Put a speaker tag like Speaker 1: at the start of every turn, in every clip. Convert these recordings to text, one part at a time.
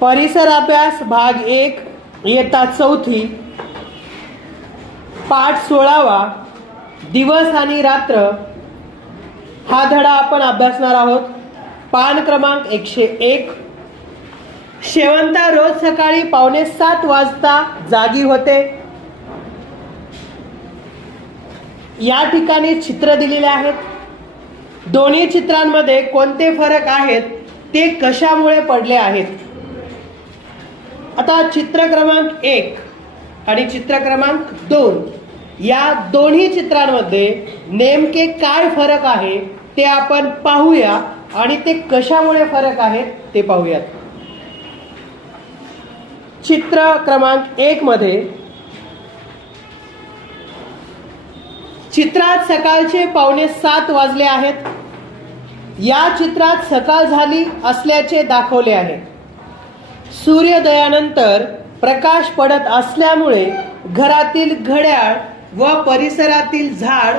Speaker 1: परिसर अभ्यास भाग एक येता चौथी पाठ सोळावा दिवस आणि रात्र हा धडा आपण अभ्यासणार आहोत. पान क्रमांक एकशे एक. शेवंता रोज सकाळी पावणे सात वाजता जागी होते. या ठिकाणी चित्र दिलेले आहेत. दोन्ही चित्रांमध्ये कोणते फरक आहेत ते कशामुळे पडले आहेत? आता चित्र क्रमांक एक आणि चित्र क्रमांक दोन. या दोन्ही चित्रांमध्ये नेमके काय फरक आहे ते आपण पाहूया आणि ते कशामुळे फरक आहेत ते पाहूयात. चित्र क्रमांक एक मध्ये चित्रात सकाळचे पावणे सात वाजले आहेत. या चित्रात सकाळ झाली असल्याचे दाखवले आहे. सूर्योदयानंतर प्रकाश पडत असल्यामुळे घरातील घड्याळ व परिसरातील झाड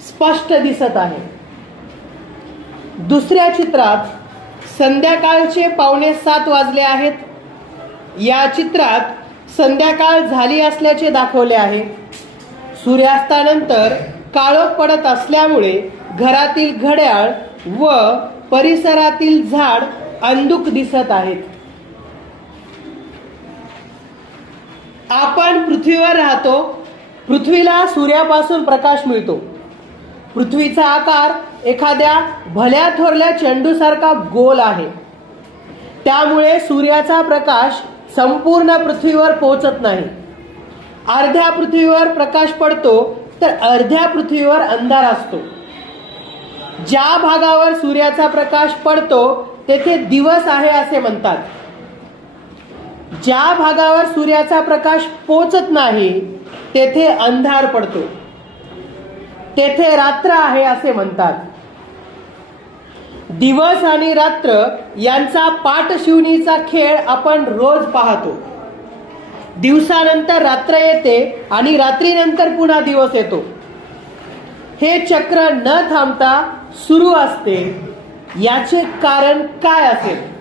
Speaker 1: स्पष्ट दिसत आहे. दुसऱ्या चित्रात संध्याकाळचे पावणे सात वाजले आहेत. या चित्रात संध्याकाळ झाली असल्याचे दाखवले आहे. सूर्यास्तानंतर काळोख पडत असल्यामुळे घरातील घड्याळ व परिसरातील झाड अंधुक दिसत आहेत. आपण पृथ्वीवर राहतो पृथ्वीला सूर्यापासून प्रकाश मिळतो. पृथ्वीचा आकार एखाद्या भल्या थोरल्या चेंडूसारखा गोल आहे. त्यामुळे सूर्याचा प्रकाश संपूर्ण पृथ्वीवर पोहोचत नाही. अर्ध्या पृथ्वीवर प्रकाश पडतो तर अर्ध्या पृथ्वीवर अंधार असतो. ज्या भागावर सूर्याचा प्रकाश पडतो तेथे दिवस आहे असे म्हणतात. ज्या भागावर सूर्याचा प्रकाश पोचत नाही तेथे अंधार पडतो. तेथे रात्र आहे असे म्हणतात. दिवस आणि रात्र यांचा पाठशिवणीचा खेळ आपण रोज पाहतो. दिवसानंतर रात्र येते आणि रात्रीनंतर पुन्हा दिवस येतो. हे चक्र न थांबता सुरू असते. याचे कारण काय असेल?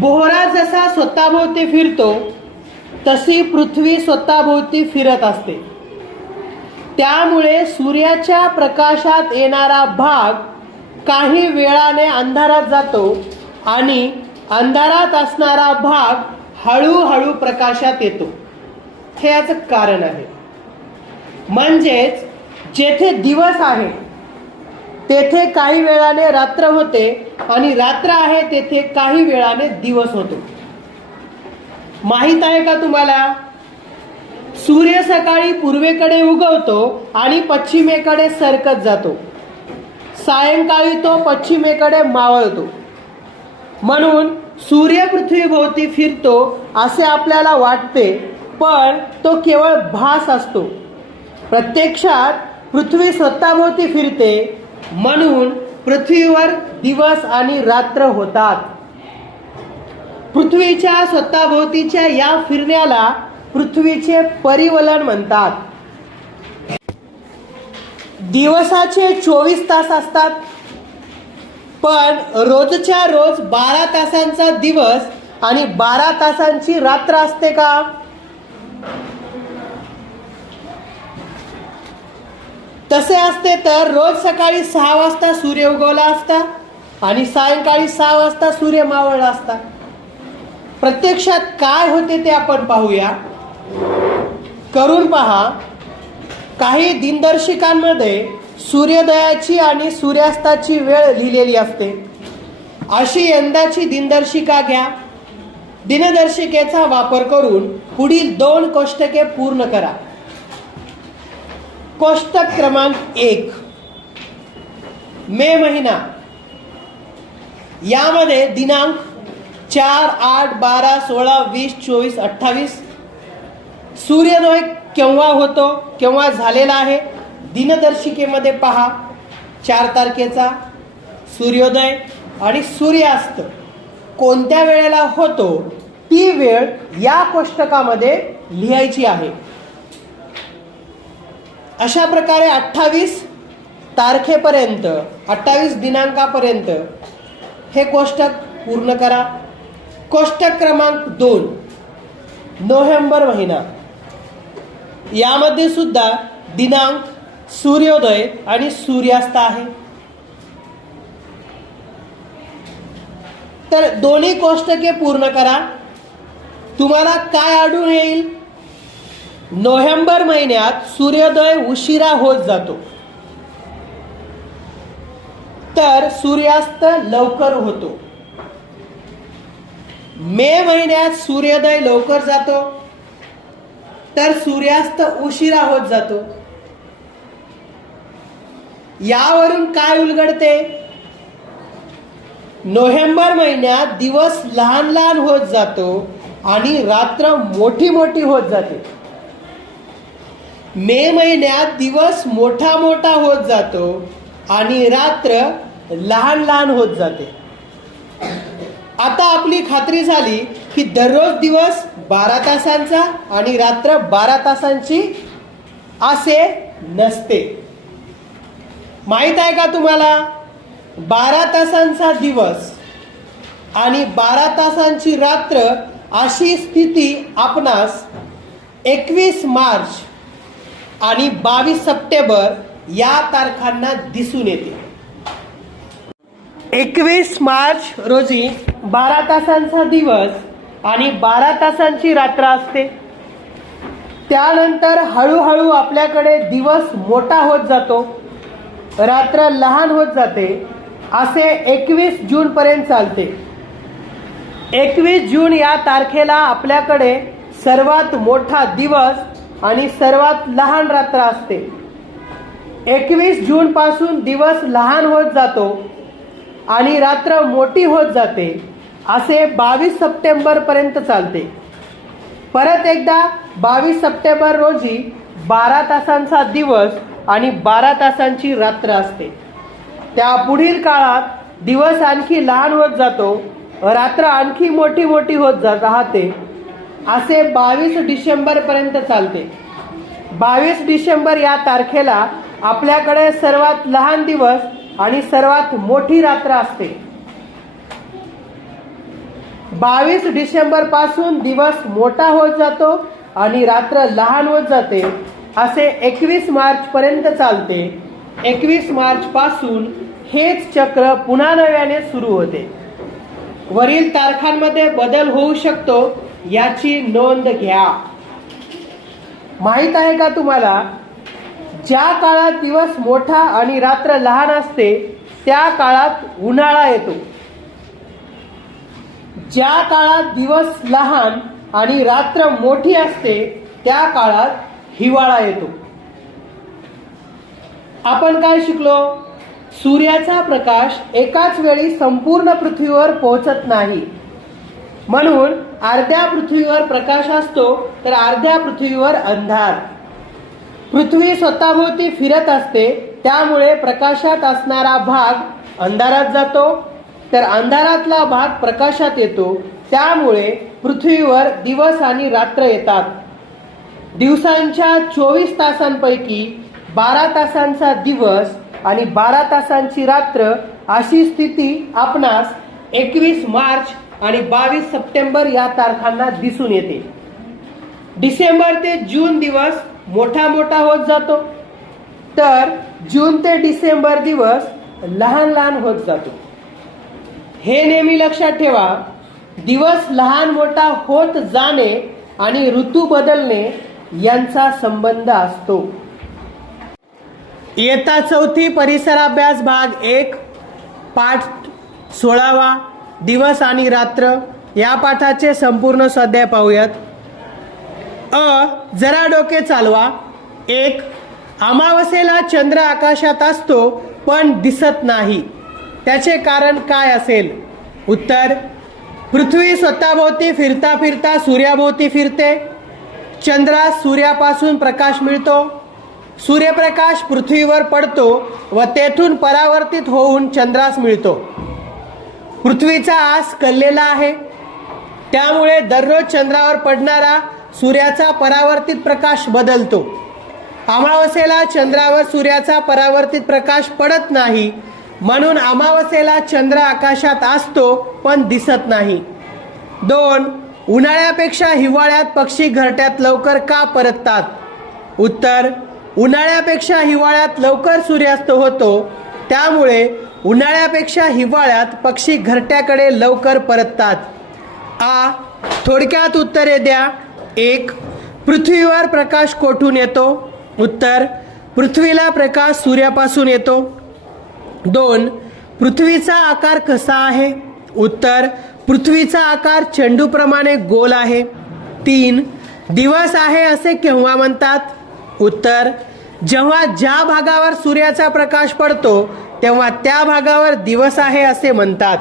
Speaker 1: बोहरा जसा स्वतःभोवती फिरतो तशी पृथ्वी स्वतःभोवती फिरत असते. त्यामुळे सूर्याच्या प्रकाशात येणारा भाग काही वेळाने अंधारात जातो आणि अंधारात असणारा भाग हळूहळू प्रकाशात येतो. हे याचं कारण आहे. म्हणजेच जेथे दिवस आहे तेथे काही वेळाने रात्र होते आणि रात्र आहे तेथे काही वेळाने दिवस होतो. माहीत आहे का तुम्हाला? सूर्य सकाळी पूर्वेकडे उगवतो आणि पश्चिमेकडे सरकत जातो. सायंकाळी तो पश्चिमेकडे मावळतो. म्हणून सूर्य पृथ्वीभोवती फिरतो असे आपल्याला वाटते पण तो केवळ भास असतो. प्रत्यक्षात पृथ्वी स्वतःभोवती फिरते म्हणून पृथ्वीवर दिवस आणि रात्र होतात. पृथ्वीच्या स्वतःभोवतीच्या या फिरण्याला पृथ्वीचे परिवलन म्हणतात. दिवसाचे चोवीस तास असतात. पण रोजच्या रोज बारा तासांचा दिवस आणि बारा तासांची रात्र असते का? तसे असते तर रोज सकाळी सहा वाजता सूर्य उगवला असता आणि सायंकाळी सहा वाजता सूर्य मावळला असता. प्रत्यक्षात काय होते ते आपण पाहूया. करून पहा. काही दिनदर्शिकांमध्ये सूर्योदयाची आणि सूर्यास्ताची वेळ लिहिलेली असते. अशी यंदाची दिनदर्शिका घ्या. दिनदर्शिकेचा वापर करून पुढील दोन कोष्टके पूर्ण करा. कोष्टक क्रमांक एक. मे महिना. यामध्ये दिनांक चार आठ बारा सोळा वीस चोवीस अठ्ठावीस. सूर्योदय केव्हा होतो? केव्हा झालेला आहे? दिनदर्शिकेमध्ये पहा. चार तारखेचा सूर्योदय आणि सूर्यास्त कोणत्या वेळेला होतो? ती वेळ या कोष्टकामध्ये लिहायची आहे. अशा प्रकारे अठ्ठावीस तारखेपर्यंत अठ्ठावीस दिनांकापर्यंत हे कोष्टक पूर्ण करा. कोष्टक क्रमांक दोन नोव्हेंबर महिना. यामध्ये सुद्धा दिनांक सूर्योदय आणि सूर्यास्त आहे. तर दोन्ही कोष्टके पूर्ण करा. तुम्हाला काय आढळून येईल? नोव्हेंबर महिन्यात सूर्योदय उशिरा होत जातो. तर सूर्यास्त लवकर होतो. मे महिन्यात सूर्योदय लवकर जातो. तर सूर्यास्त उशिरा होत जातो. यावरून काय उलगडते? नोव्हेंबर महिन्यात दिवस लहान लहान होत जातो आणि रात्र मोठी मोठी होत जाते. मे महिन्यात दिवस मोठा मोठा होत जातो आणि रात्र लहान लहान होत जाते. आता आपली खात्री झाली की दररोज दिवस बारा तासांचा आणि रात्र बारा तासांची असे नसते. माहीत आहे का तुम्हाला? बारा तासांचा दिवस आणि बारा तासांची रात्र अशी स्थिती आपणास एकवीस मार्च आणि बावीस सप्टेंबर या तारखांना दिसून येते. एकवीस मार्च रोजी बारा तासांचा दिवस आणि बारा तासांची रात्र असते. त्यानंतर हळूहळू आपल्याकडे दिवस मोठा होत जातो. रात्र लहान होत जाते. असे एकवीस जून पर्यंत चालते. एकवीस जून या तारखेला आपल्याकडे सर्वात मोठा दिवस आणि सर्वात लहान रात्र असते. एकवीस जून पासून दिवस लहान होत जातो आणि रात्र मोठी होत जाते असे बावीस सप्टेंबर पर्यंत चालते. परत एकदा बावीस सप्टेंबर रोजी बारा तासांचा दिवस आणि बारा तासांची रात्र असते. त्या पुढील काळात दिवस आणखी लहान होत जातो रात्र आणखी मोठी मोठी होत जात राहते. असे बावीस डिसेंबर पर्यंत चालते. बावीस डिसेंबर या तारखेला आपल्याकडे सर्वात लहान दिवस आणि सर्वात मोठी रात्र असते. बावीस डिसेंबरपासून दिवस मोठा होत जातो आणि रात्र लहान होत जाते. असे एकवीस मार्च पर्यंत चालते. एकवीस मार्च पासून हेच चक्र पुन्हा नव्याने सुरू होते. वरील तारखांमध्ये बदल होऊ शकतो. याची नोंद घ्या. माहीत आहे का तुम्हाला? ज्या काळात दिवस मोठा आणि रात्र लहान असते त्या काळात उन्हाळा येतो. ज्या काळात दिवस लहान आणि रात्र मोठी असते त्या काळात हिवाळा येतो. आपण काय शिकलो? सूर्याचा प्रकाश एकाच वेळी संपूर्ण पृथ्वीवर पोहोचत नाही. म्हणून अर्ध्या पृथ्वीवर प्रकाश असतो तर अर्ध्या पृथ्वीवर अंधार. पृथ्वी स्वतःभोवती फिरत असते त्यामुळे प्रकाशात असणारा भाग अंधारात जातो. तर अंधारातला भाग प्रकाशात येतो त्यामुळे पृथ्वीवर दिवस आणि रात्र येतात. दिवसांच्या चोवीस तासांपैकी बारा तासांचा दिवस आणि बारा तासांची रात्र अशी स्थिती आपणास एकवीस मार्च आणि बावीस सप्टेंबर या तारखांना दिसून येते. डिसेंबर ते जून दिवस मोठा मोठा होत जातो. तर जून ते डिसेंबर दिवस लहान लहान होत जातो. हे नेहमी लक्षात ठेवा दिवस लहान मोठा होत जाणे आणि ऋतू बदलणे यांचा संबंध असतो. इयत्ता चौथी परिसराभ्यास भाग एक पाठ सोळावा. दिवस आणि रात्र या पाठाचे संपूर्ण स्वाध्याय पाहूयात. अ जरा डोके चालवा. एक अमावस्येला चंद्र आकाशात असतो पण दिसत नाही. त्याचे कारण काय असेल? उत्तर पृथ्वी स्वतःभोवती फिरता फिरता सूर्याभोवती फिरते. चंद्रास सूर्यापासून प्रकाश मिळतो. सूर्यप्रकाश पृथ्वीवर पडतो व तेथून परावर्तित होऊन चंद्रास मिळतो. पृथ्वीचा आस कललेला आहे. त्यामुळे दररोज चंद्रावर पडणारा सूर्याचा परावर्तित प्रकाश बदलतो. अमावस्येला चंद्रावर सूर्याचा परावर्तित प्रकाश पडत नाही. म्हणून अमावस्येला चंद्र आकाशात असतो पण दिसत नाही. दोन उन्हाळ्यापेक्षा हिवाळ्यात पक्षी घरट्यात लवकर का परततात? उत्तर उन्हाळ्यापेक्षा हिवाळ्यात लवकर सूर्यास्त होतो. त्यामुळे उन्हाळ्यापेक्षा हिवाळ्यात पक्षी घरट्याकडे लवकर परततात. आ. थोडक्यात उत्तरे द्या. एक. पृथ्वीवर प्रकाश कोठून येतो? उत्तर. पृथ्वीला प्रकाश सूर्यापासून येतो. दोन. पृथ्वीचा आकार कसा आहे? उत्तर. पृथ्वीचा आकार चेंडूप्रमाणे गोल आहे. तीन. दिवस आहे असे केव्हा म्हणतात? उत्तर. जेव्हा ज्या भागावर सूर्याचा प्रकाश पडतो तेव्हा त्या भागावर दिवस आहे असे म्हणतात.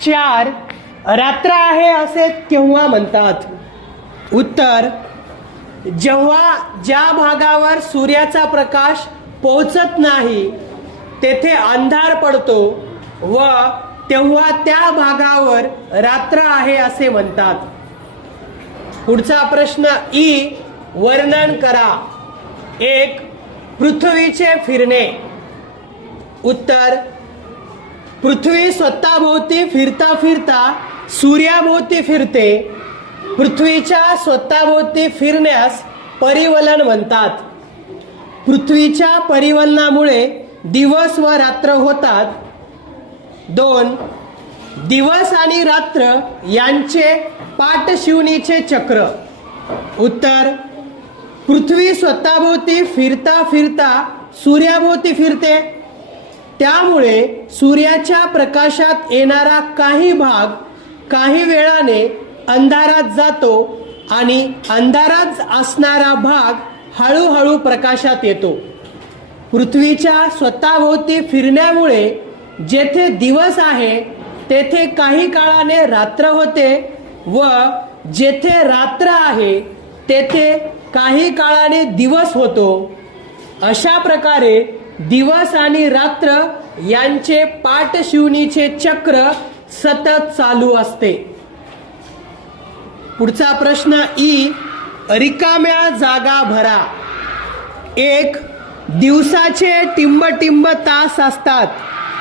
Speaker 1: चार रात्र आहे असे केव्हा म्हणतात? उत्तर जेव्हा ज्या भागावर सूर्याचा प्रकाश पोहोचत नाही तेथे अंधार पडतो व तेव्हा त्या भागावर रात्र आहे असे म्हणतात. पुढचा प्रश्न ई वर्णन करा. एक पृथ्वीचे फिरणे. उत्तर पृथ्वी स्वतःभोवती फिरता फिरता सूर्याभोवती फिरते पृथ्वीच्या स्वतःभोवती फिरण्यास परिवलन म्हणतात. पृथ्वीच्या परिवलनामुळे दिवस व रात्र होतात. दोन दिवस आणि रात्र यांचे पाठशिवणीचे चक्र. उत्तर पृथ्वी स्वतःभोवती फिरता फिरता सूर्याभोवती फिरते. त्यामुळे सूर्याच्या प्रकाशात येणारा काही भाग काही वेळाने अंधारात जातो आणि अंधारात असणारा भाग हळूहळू प्रकाशात येतो. पृथ्वीच्या स्वतःभोवती फिरण्यामुळे जेथे दिवस आहे तेथे काही काळाने रात्र होते व जेथे रात्र आहे तेथे काही काळाने दिवस होतो. अशा प्रकारे दिवस आणि रात्र यांचे पाठशिवणीचे चक्र सतत चालू असते. पुढचा प्रश्न ई रिकाम्या जागा भरा. एक दिवसाचे टिंबटिंब तास असतात.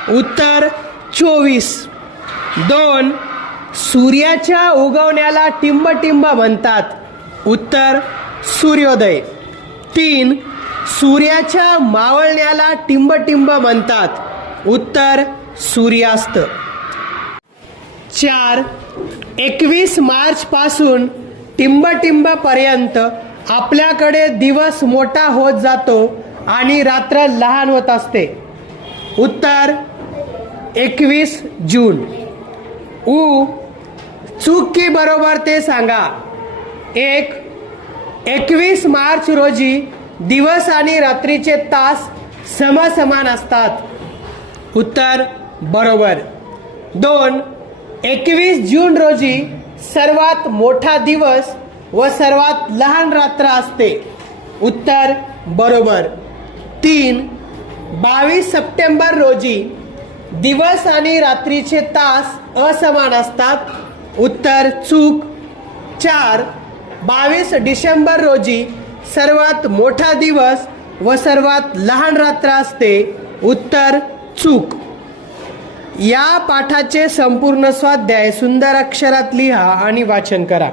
Speaker 1: उत्तर चोवीस. दोन सूर्याच्या उगवण्याला टिंबटिंब म्हणतात. उत्तर सूर्योदय. तीन सूर्याच्या मावळण्याला टिंबटिंब म्हणतात. उत्तर सूर्यास्त. चार एकवीस मार्च पासून पर्यंत आपल्याकडे दिवस मोठा होत जातो आणि रात्र लहान होत असते. उत्तर एकवीस जून. उ चूक की बरोबर ते सांगा. एक एकवीस मार्च रोजी दिवस आणि रात्रीचे तास समसमान असतात. उत्तर बरोबर. दोन एकवीस जून रोजी सर्वात मोठा दिवस व सर्वात लहान रात्र असते. उत्तर बरोबर. तीन बावीस सप्टेंबर रोजी दिवस आणि रात्रीचे तास असमान असतात. उत्तर चूक. चार बावीस डिसेंबर रोजी सर्वात मोठा दिवस व सर्वात लहान रात्र असते उत्तर चूक. या पाठाचे संपूर्ण स्वाध्याय सुंदर अक्षरात लिहा आणि वाचन करा.